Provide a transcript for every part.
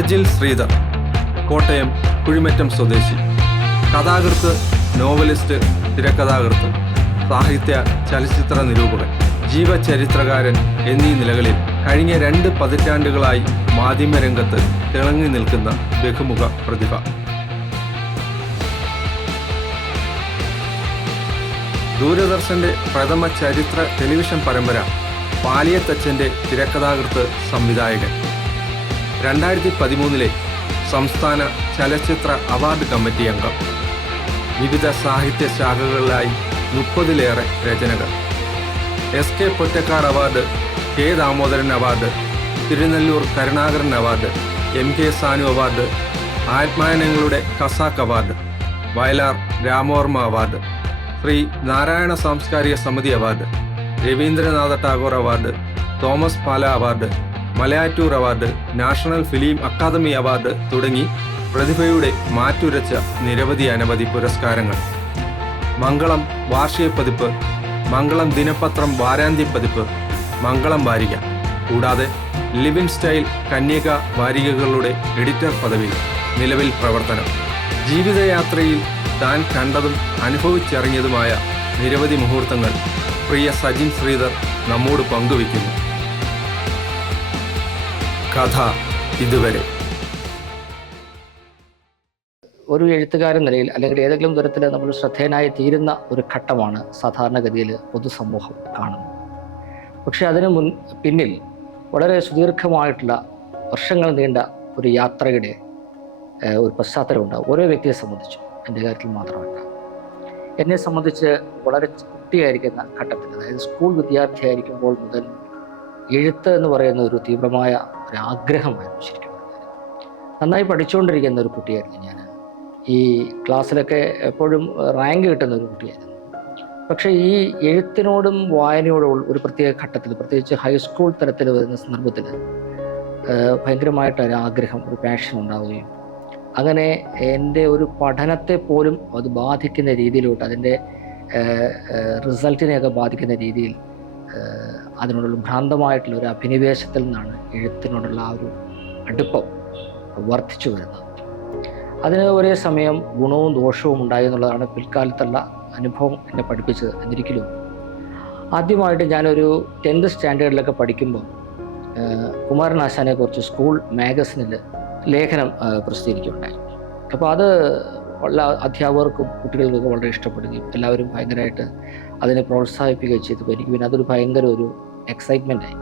സജിൽ ശ്രീധർ, കോട്ടയം കുഴിമറ്റം സ്വദേശി. കഥാകൃത്ത്, നോവലിസ്റ്റ്, തിരക്കഥാകൃത്ത്, സാഹിത്യ ചലച്ചിത്ര നിരൂപകൻ, ജീവചരിത്രകാരൻ എന്നീ നിലകളിൽ കഴിഞ്ഞ 2 പതിറ്റാണ്ടുകളായി മാധ്യമരംഗത്ത് തിളങ്ങി നിൽക്കുന്ന ബഹുമുഖ പ്രതിഭ. ദൂരദർശന്റെ പ്രഥമ ചരിത്ര ടെലിവിഷൻ പരമ്പര പാലിയത്തച്ഛൻ്റെ തിരക്കഥാകൃത്ത്, സംവിധായകൻ. 2013 സംസ്ഥാന ചലച്ചിത്ര അവാർഡ് കമ്മിറ്റി അംഗം. വിവിധ സാഹിത്യ ശാഖകളിലായി 30-ലേറെ രചനകൾ. S K Pottekkatt award, K Damodaran award, Thirunelloor Karunakaran award, M K Sanu award, ആത്മായനങ്ങളുടെ Khasak award, Vayalar Ramavarma award, Sree Narayana Samskarika Samithi award, Rabindranath Tagore award, Thomas Pala award, Malayattoor award, national film academy award തുടങ്ങി പ്രതിഭയുടെ മാറ്റുരച്ച നിരവധി അനവധി പുരസ്കാരങ്ങൾ. മംഗളം വാർഷിക പതിപ്പ്, മംഗളം ദിനപത്രം വാരാന്ത്യ പതിപ്പ്, മംഗളം വാരിക, കൂടാതെ ലിവിൻ സ്റ്റൈൽ കന്യക വാരികകളുടെ എഡിറ്റർ പദവിയിൽ നിലവിൽ പ്രവർത്തനം. ജീവിതയാത്രയിൽ താൻ കണ്ടതും അനുഭവിച്ചറിഞ്ഞതുമായ നിരവധി മുഹൂർത്തങ്ങൾ പ്രിയ സജിൻ ശ്രീധർ നമ്മോട് പങ്കുവയ്ക്കുന്നു. കഥ ഇതുവരെ. ഒരു എഴുത്തുകാരൻ നിലയിൽ അല്ലെങ്കിൽ ഏതെങ്കിലും തരത്തിൽ നമ്മൾ ശ്രദ്ധേയനായി തീരുന്ന ഒരു ഘട്ടമാണ് സാധാരണഗതിയിൽ പൊതുസമൂഹം കാണുന്നത്. പക്ഷെ അതിന് പിന്നിൽ വളരെ സുദീർഘമായിട്ടുള്ള വർഷങ്ങൾ നീണ്ട ഒരു യാത്രയുടെ ഒരു പശ്ചാത്തലം ഉണ്ടാകും ഓരോ വ്യക്തിയെ സംബന്ധിച്ചു. എൻ്റെ കാര്യത്തിൽ മാത്രമല്ല, എന്നെ സംബന്ധിച്ച് വളരെ കുട്ടിയായിരിക്കുന്ന ഘട്ടത്തിൽ, അതായത് സ്കൂൾ വിദ്യാർത്ഥിയായിരിക്കുമ്പോൾ മുതൽ എഴുത്ത് എന്ന് പറയുന്ന ഒരു തീവ്രമായ ഒരു ആഗ്രഹമായിരുന്നു. ശരിക്കും നന്നായി പഠിച്ചുകൊണ്ടിരിക്കുന്ന ഒരു കുട്ടിയായിരുന്നു ഞാൻ. ഈ ക്ലാസ്സിലൊക്കെ എപ്പോഴും റാങ്ക് കിട്ടുന്ന ഒരു കുട്ടിയായിരുന്നു. പക്ഷേ ഈ എഴുത്തിനോടും വായനയോടും ഒരു പ്രത്യേക ഘട്ടത്തിൽ, പ്രത്യേകിച്ച് ഹൈസ്കൂൾ തലത്തിൽ വരുന്ന സന്ദർഭത്തിൽ ഭയങ്കരമായിട്ടൊരു ആഗ്രഹം, ഒരു പാഷൻ ഉണ്ടാവുകയും അങ്ങനെ എൻ്റെ ഒരു പഠനത്തെ പോലും അത് ബാധിക്കുന്ന രീതിയിലോട്ട്, അതിൻ്റെ റിസൾട്ടിനെയൊക്കെ ബാധിക്കുന്ന രീതിയിൽ അതിനോടുള്ള ഭ്രാന്തമായിട്ടുള്ള ഒരു അഭിനിവേശത്തിൽ നിന്നാണ് എഴുത്തിനോടുള്ള ആ ഒരു അടുപ്പം വർദ്ധിച്ചു വരുന്നത്. അതിന് ഒരേ സമയം ഗുണവും ദോഷവും ഉണ്ടായി എന്നുള്ളതാണ് പിൽക്കാലത്തുള്ള അനുഭവം എന്നെ പഠിപ്പിച്ചത്. എന്നിരിക്കലും ആദ്യമായിട്ട് ഞാനൊരു 10th സ്റ്റാൻഡേർഡിലൊക്കെ പഠിക്കുമ്പോൾ കുമാരനാശാനെ കുറിച്ച് സ്കൂൾ മാഗസിനിൽ ലേഖനം പ്രസിദ്ധീകരിക്കുകയുണ്ടായി. അപ്പോൾ അത് ഉള്ള അധ്യാപകർക്കും കുട്ടികൾക്കൊക്കെ വളരെ ഇഷ്ടപ്പെടുകയും എല്ലാവരും ഭയങ്കരമായിട്ട് അതിനെ പ്രോത്സാഹിപ്പിക്കുകയും ചെയ്തു. എനിക്ക് പിന്നെ അതൊരു ഭയങ്കര ഒരു എക്സൈറ്റ്മെൻറ്റായി.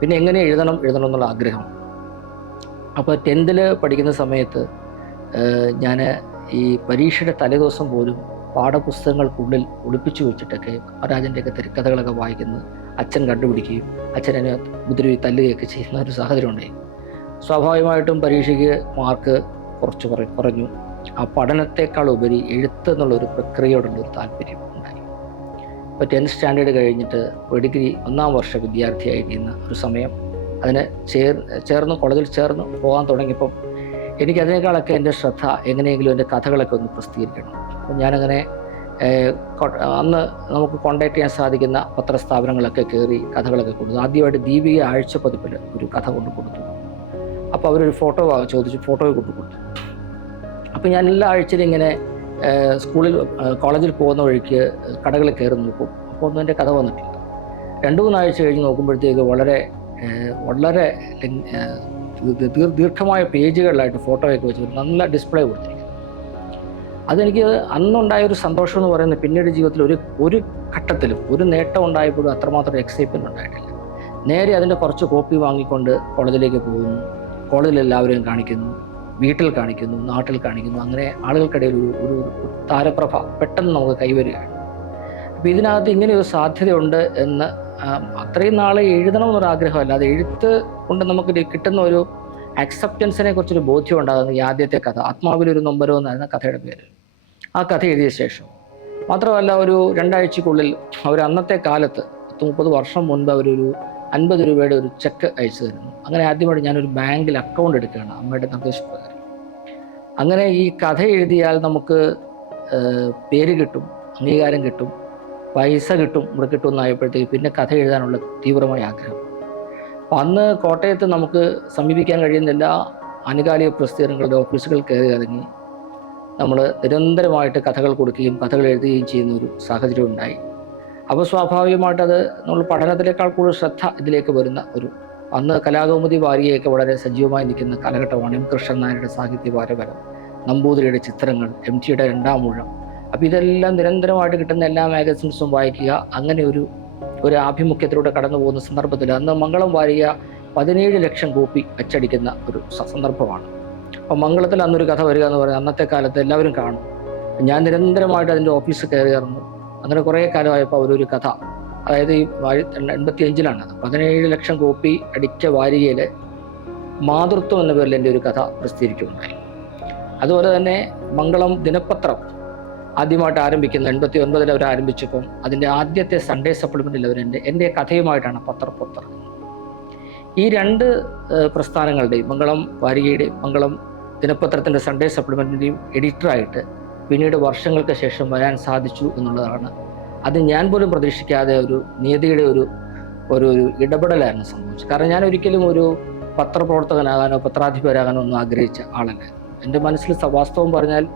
പിന്നെ എങ്ങനെ എഴുതണം എന്നുള്ള ആഗ്രഹം. അപ്പോൾ 10th പഠിക്കുന്ന സമയത്ത് ഞാൻ ഈ പരീക്ഷയുടെ തലേദിവസം പോലും പാഠപുസ്തകങ്ങൾക്കുള്ളിൽ ഒളിപ്പിച്ചു വെച്ചിട്ടൊക്കെ മഹാരാജൻ്റെയൊക്കെ തിരക്കഥകളൊക്കെ വായിക്കുന്നത് അച്ഛൻ കണ്ടുപിടിക്കുകയും അച്ഛൻ എന്നെ മുദ്രവി തല്ലുകയൊക്കെ ചെയ്യുന്ന ഒരു സാഹചര്യം ഉണ്ടായി. സ്വാഭാവികമായിട്ടും പരീക്ഷയ്ക്ക് മാർക്ക് കുറഞ്ഞു. ആ പഠനത്തെക്കാൾ ഉപരി എഴുത്ത് എന്നുള്ളൊരു പ്രക്രിയയോടുള്ളൊരു താല്പര്യം ഉണ്ടായി. ഇപ്പോൾ 10th സ്റ്റാൻഡേർഡ് കഴിഞ്ഞിട്ട് ഡിഗ്രി 1ാം വർഷ വിദ്യാർത്ഥിയായിരിക്കുന്ന ഒരു സമയം അതിന് ചേർന്ന് കോളേജിൽ ചേർന്ന് പോകാൻ തുടങ്ങിയപ്പം എനിക്കതിനേക്കാളൊക്കെ എൻ്റെ ശ്രദ്ധ എങ്ങനെയെങ്കിലും എൻ്റെ കഥകളൊക്കെ ഒന്ന് പ്രസിദ്ധീകരിക്കണം. അപ്പം ഞാനങ്ങനെ അന്ന് നമുക്ക് കോണ്ടാക്ട് ചെയ്യാൻ സാധിക്കുന്ന പത്രസ്ഥാപനങ്ങളൊക്കെ കയറി കഥകളൊക്കെ കൊടുത്തു. ആദ്യമായിട്ട് ദീപിക ആഴ്ചപ്പതിപ്പിൽ ഒരു കഥ കൊണ്ടു കൊടുത്തു. അപ്പോൾ അവരൊരു ഫോട്ടോ ചോദിച്ചു, ഫോട്ടോയെ കൊണ്ടു കൊടുത്തു. അപ്പോൾ ഞാൻ എല്ലാ ആഴ്ചയിലും ഇങ്ങനെ കോളേജിൽ പോകുന്ന വഴിക്ക് കടകളിൽ കയറി നോക്കും. അപ്പോൾ ഒന്നും എൻ്റെ കഥ വന്നിട്ടില്ല. 2-3 ആഴ്ച കഴിഞ്ഞ് നോക്കുമ്പോഴത്തേക്ക് വളരെ ദീർഘമായ പേജുകളിലായിട്ട് ഫോട്ടോയൊക്കെ വെച്ച് നല്ല ഡിസ്പ്ലേ കൊടുത്തിരിക്കുന്നു. അതെനിക്ക് അന്നുണ്ടായൊരു സന്തോഷം എന്ന് പറയുന്നത് പിന്നീട് ജീവിതത്തിൽ ഒരു ഘട്ടത്തിലും ഒരു നേട്ടം ഉണ്ടായപ്പോഴും അത്രമാത്രം എക്സൈറ്റ്മെൻറ്റ് ഉണ്ടായിട്ടില്ല. നേരെ അതിൻ്റെ കുറച്ച് കോപ്പി വാങ്ങിക്കൊണ്ട് കോളേജിലേക്ക് പോകുന്നു. കോളേജിൽ എല്ലാവരെയും കാണിക്കുന്നു, വീട്ടിൽ കാണിക്കുന്നു, നാട്ടിൽ കാണിക്കുന്നു. അങ്ങനെ ആളുകൾക്കിടയിൽ ഒരു താരപ്രഭ പെട്ടെന്ന് നമുക്ക് കൈവരികയാണ്. അപ്പോൾ ഇതിനകത്ത് ഇങ്ങനെയൊരു സാധ്യതയുണ്ട് എന്ന് അത്രയും നാളെ എഴുതണമെന്നൊരാഗ്രഹമല്ല, അത് എഴുത്ത് കൊണ്ട് നമുക്ക് കിട്ടുന്ന ഒരു അക്സെപ്റ്റൻസിനെ കുറിച്ചൊരു ബോധ്യം ഉണ്ടാകുന്ന ഈ ആദ്യത്തെ കഥ, ആത്മാവിലൊരു നൊമ്പരം എന്നായിരുന്നു കഥയുടെ പേര്. ആ കഥ എഴുതിയ ശേഷം മാത്രമല്ല, ഒരു 2 ആഴ്ചക്കുള്ളിൽ അവർ അന്നത്തെ കാലത്ത് 30 വർഷം മുൻപ് അവരൊരു 50 രൂപയുടെ ഒരു ചെക്ക് അയച്ചു തരുന്നു. അങ്ങനെ ആദ്യമായിട്ട് ഞാനൊരു ബാങ്കിൽ അക്കൗണ്ട് എടുക്കുകയാണ് അമ്മയുടെ നിർദ്ദേശപ്രകാരം. അങ്ങനെ ഈ കഥ എഴുതിയാൽ നമുക്ക് പേര് കിട്ടും, അംഗീകാരം കിട്ടും, പൈസ കിട്ടും, ഇവിടെ കിട്ടുമെന്നായപ്പോഴത്തേക്ക് പിന്നെ കഥ എഴുതാനുള്ള തീവ്രമായ ആഗ്രഹം. അപ്പം അന്ന് കോട്ടയത്ത് നമുക്ക് സമീപിക്കാൻ കഴിയുന്ന എല്ലാ ആനുകാലിക പ്രസിദ്ധീകരണങ്ങളുടെ ഓഫീസുകൾ കയറി ഇറങ്ങി നമ്മൾ നിരന്തരമായിട്ട് കഥകൾ കൊടുക്കുകയും കഥകൾ എഴുതുകയും ചെയ്യുന്ന ഒരു സാഹചര്യം ഉണ്ടായി. അപ്പോൾ സ്വാഭാവികമായിട്ടത് നമ്മൾ പഠനത്തിനേക്കാൾ കൂടുതൽ ശ്രദ്ധ ഇതിലേക്ക് വരുന്ന അന്ന് കലാകൗമുദി വാരികയൊക്കെ വളരെ സജീവമായി നിൽക്കുന്ന കാലഘട്ടമാണ്. എം കൃഷ്ണൻ നായരുടെ സാഹിത്യ പാരമ്പര്യം, നമ്പൂതിരിയുടെ ചിത്രങ്ങൾ, MTയുടെ രണ്ടാം ഊഴം. അപ്പോൾ ഇതെല്ലാം നിരന്തരമായിട്ട് കിട്ടുന്ന എല്ലാ മാഗസിൻസും വായിക്കുക. അങ്ങനെ ഒരു ആഭിമുഖ്യത്തിലൂടെ കടന്നു പോകുന്ന സന്ദർഭത്തിൽ അന്ന് മംഗളം വാരിക 17 ലക്ഷം കോപ്പി അച്ചടിക്കുന്ന ഒരു സന്ദർഭമാണ്. അപ്പോൾ മംഗളത്തിൽ അന്നൊരു കഥ വരിക എന്ന് പറയുന്നത് അന്നത്തെ കാലത്ത് എല്ലാവരും കാണും. ഞാൻ നിരന്തരമായിട്ട് അതിൻ്റെ ഓഫീസിൽ കയറിയിരുന്നു. അങ്ങനെ കുറേ കാലമായപ്പോൾ അവരൊരു കഥ, അതായത് ഈ 85-ലാണത്, 17 ലക്ഷം കോപ്പി അടിച്ച വാരികയിൽ മാതൃത്വം എന്ന പേരിൽ എൻ്റെ ഒരു കഥ പ്രസിദ്ധീകരിക്കുകയുണ്ടായി. അതുപോലെ തന്നെ മംഗളം ദിനപത്രം ആദ്യമായിട്ട് ആരംഭിക്കുന്ന 89-ൽ അവർ ആരംഭിച്ചപ്പം അതിൻ്റെ ആദ്യത്തെ സൺഡേ സപ്ലിമെൻറ്റിൽ എൻ്റെ കഥയുമായിട്ടാണ് പത്രം പുറത്തിറങ്ങുന്നത്. ഈ രണ്ട് പ്രസ്ഥാനങ്ങളുടെയും, മംഗളം വാരികയുടെയും മംഗളം ദിനപത്രത്തിൻ്റെ സൺഡേ സപ്ലിമെൻറ്റിൻ്റെയും എഡിറ്ററായിട്ട് പിന്നീട് വർഷങ്ങൾക്ക് ശേഷം വരാൻ സാധിച്ചു എന്നുള്ളതാണ്. അത് ഞാൻ പോലും പ്രതീക്ഷിക്കാതെ ഒരു നിയതിയുടെ ഒരു ഇടപെടലായിരുന്നു സംഭവിച്ചത്. കാരണം ഞാൻ ഒരിക്കലും ഒരു പത്രപ്രവർത്തകനാകാനോ പത്രാധിപരാകാനോ ഒന്നും ആഗ്രഹിച്ച ആളല്ല. എൻ്റെ മനസ്സിൽ വാസ്തവം പറഞ്ഞാൽ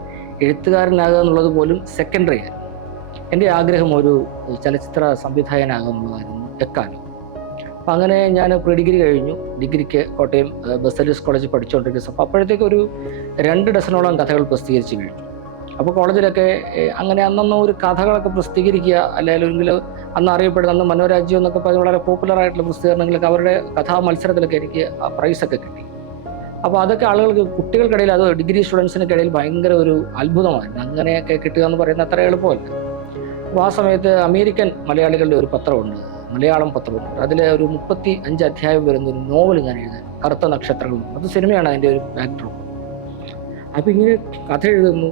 എഴുത്തുകാരനാകുക എന്നുള്ളത് പോലും സെക്കൻഡറി ആയിരുന്നു. എൻ്റെ ആഗ്രഹം ഒരു ചലച്ചിത്ര സംവിധായകനാകുക എന്നുള്ളതായിരുന്നു എക്കാലം. അപ്പം അങ്ങനെ ഞാൻ പ്രീ ഡിഗ്രി കഴിഞ്ഞു. ഡിഗ്രിക്ക് കോട്ടയം ബസലിയസ് കോളേജിൽ പഠിച്ചുകൊണ്ടിരിക്കുന്ന സമയം അപ്പോഴത്തേക്ക് ഒരു 2 ഡസനോളം കഥകൾ പ്രസിദ്ധീകരിച്ച് കഴിഞ്ഞു. അപ്പോൾ കോളേജിലൊക്കെ അങ്ങനെ അന്നൊന്നും ഒരു കഥകളൊക്കെ പ്രസിദ്ധീകരിക്കുക, അല്ലെങ്കിൽ അന്ന് അറിയപ്പെടുന്ന അന്ന് മനോരാജ്യം എന്നൊക്കെ പറഞ്ഞ് വളരെ പോപ്പുലറായിട്ടുള്ള പ്രസിദ്ധീകരണങ്ങളൊക്കെ അവരുടെ കഥാ മത്സരത്തിലൊക്കെ എനിക്ക് ആ പ്രൈസൊക്കെ കിട്ടി. അപ്പോൾ അതൊക്കെ ആളുകൾക്ക്, കുട്ടികൾക്കിടയിൽ, അത് ഡിഗ്രി സ്റ്റുഡൻസിനൊക്കെ ഭയങ്കര ഒരു അത്ഭുതമായിരുന്നു. അങ്ങനെയൊക്കെ കിട്ടുക എന്ന് പറയുന്നത് അത്ര എളുപ്പമല്ല. അപ്പോൾ ആ സമയത്ത് അമേരിക്കൻ മലയാളികളുടെ ഒരു പത്രമുണ്ട്, മലയാളം പത്രമുണ്ട്. അതിൽ ഒരു 35 അധ്യായം വരുന്ന ഒരു നോവൽ ഞാൻ എഴുതാൻ, കറുത്ത നക്ഷത്രങ്ങൾ. അത് സിനിമയാണ് അതിൻ്റെ ഒരു ബാക്ക്ഡ്രോപ്പ്. അപ്പോൾ ഇങ്ങനെ കഥ എഴുതുന്നു,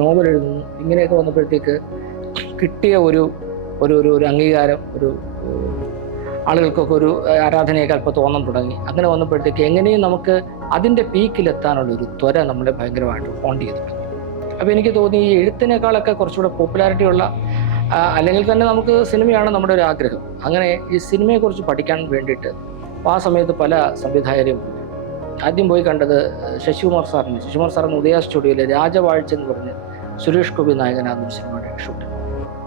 നോവൽ എഴുതുന്നു, ഇങ്ങനെയൊക്കെ വന്നപ്പോഴത്തേക്ക് കിട്ടിയ ഒരു അംഗീകാരം, ആളുകൾക്കൊക്കെ ഒരു ആരാധനയൊക്കെ അല്പം തോന്നാൻ തുടങ്ങി. അങ്ങനെ വന്നപ്പോഴത്തേക്ക് എങ്ങനെയും നമുക്ക് അതിൻ്റെ പീക്കിലെത്താനുള്ള ഒരു ത്വര നമ്മളെ ഭയങ്കരമായിട്ട് ഹോണ്ട് ചെയ്തിട്ടുണ്ട്. അപ്പോൾ എനിക്ക് തോന്നി ഈ എഴുത്തിനേക്കാളൊക്കെ കുറച്ചുകൂടെ പോപ്പുലാരിറ്റി ഉള്ള, അല്ലെങ്കിൽ തന്നെ നമുക്ക് സിനിമയാണ് നമ്മുടെ ഒരു ആഗ്രഹം. അങ്ങനെ ഈ സിനിമയെക്കുറിച്ച് പഠിക്കാൻ വേണ്ടിയിട്ട് ആ സമയത്ത് പല സംവിധായകരെയും ആദ്യം പോയി കണ്ടത് ശശികുമാർ സാറിന് ഉദയ സ്റ്റുഡിയോയിലെ രാജവാഴ്ച എന്ന് പറഞ്ഞ് സുരേഷ് ഗോപി നായകനാകുന്ന സിനിമയുടെ ഷൂട്ട്.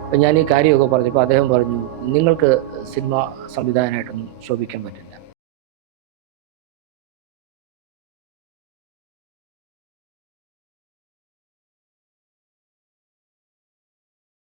അപ്പം ഞാൻ ഈ കാര്യമൊക്കെ പറഞ്ഞപ്പോൾ അദ്ദേഹം പറഞ്ഞു, നിങ്ങൾക്ക് സിനിമ സംവിധായകനായിട്ടൊന്നും ശോഭിക്കാൻ പറ്റില്ല,